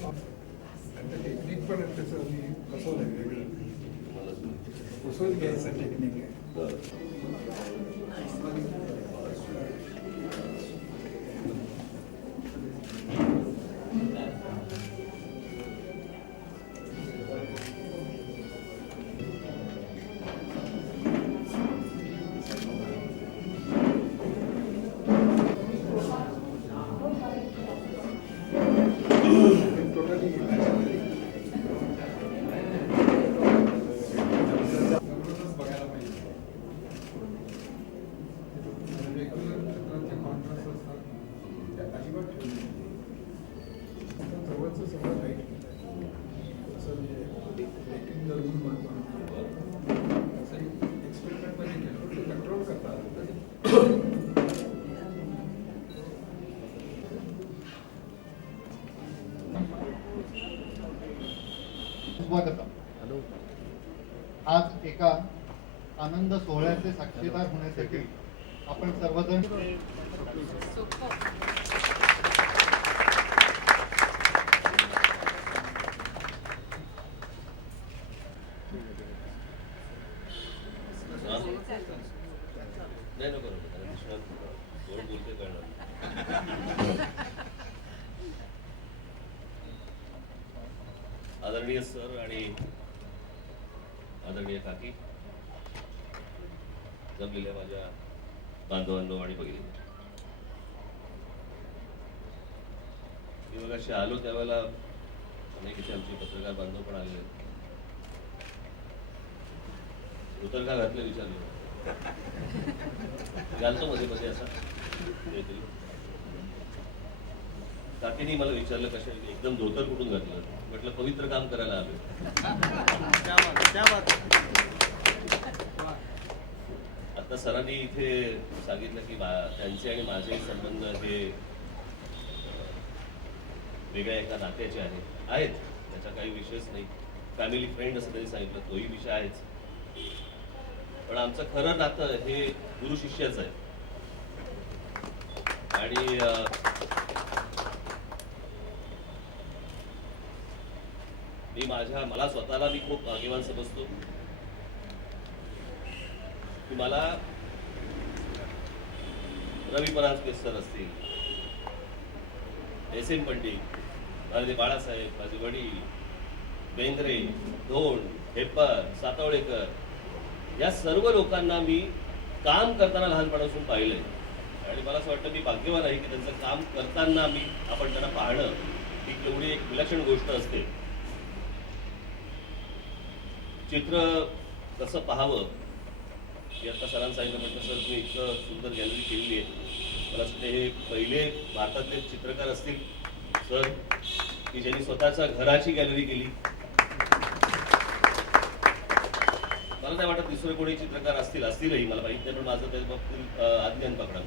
ते टेक्निक पण आहे त्याचं मी बसवलंय वेगळं पुसून घ्यायचं टेक्निक आहे आज एका आनंद सोहळ्याचे साक्षीदार होण्यासाठी आपण सर्वजण आदरणीय सर आणि आदरणीय काकी जमलेल्या माझ्या बांधवांनो आणि भगिनी मी मग अशी आलो त्यावेळेला अनेक इथे आमचे पत्रकार बांधव पण आलेले उतर का घातलं विचारलं? घालतो मध्ये मध्ये असा. काहीतरी काकीने मला विचारलं कशा एकदम धोतर कुठून घातलं. म्हटलं पवित्र काम करायला आलो आता सरांनी इथे सांगितलं की त्यांचे आणि माझे संबंध हे वेगळ्या एका नात्याचे आहेत. आहेत. त्याचा काही विषयच नाही. फॅमिली फ्रेंड असं त्यांनी सांगितलं तोही विषय आहेच. पण आमचं खरं नातं हे गुरु शिष्याचं आहे. आणि मी माझ्या मला स्वतःला मी खूप भाग्यवान समजतो. की मला रवी परांजपे सर असतील. एस एम पंडित माझे बाळासाहेब माझे वडील बेंद्रे धोंड हेप्पर सातवळेकर या सर्व लोकांना मी काम करताना लहानपणापासून पाहिलंय. आणि मला असं वाटतं मी भाग्यवान आहे की त्यांचं काम करताना मी आपण त्यांना पाहणं ही तेवढी एक विलक्षण गोष्ट असते. चित्र कसं पाहावं हे आता सरांनी सांगितलं म्हटलं सर तुम्ही इतकं सुंदर गॅलरी केलेली आहे. मला असं वाटतं हे पहिले भारतातले चित्रकार असतील. सर की ज्यांनी स्वतःच्या घराची गॅलरी केली. मला नाही वाटत दुसरे कोणी चित्रकार असतील असतीलही मला माहिती नाही पण माझं त्या बाबतीत आज्ञान अज्ञान पकडा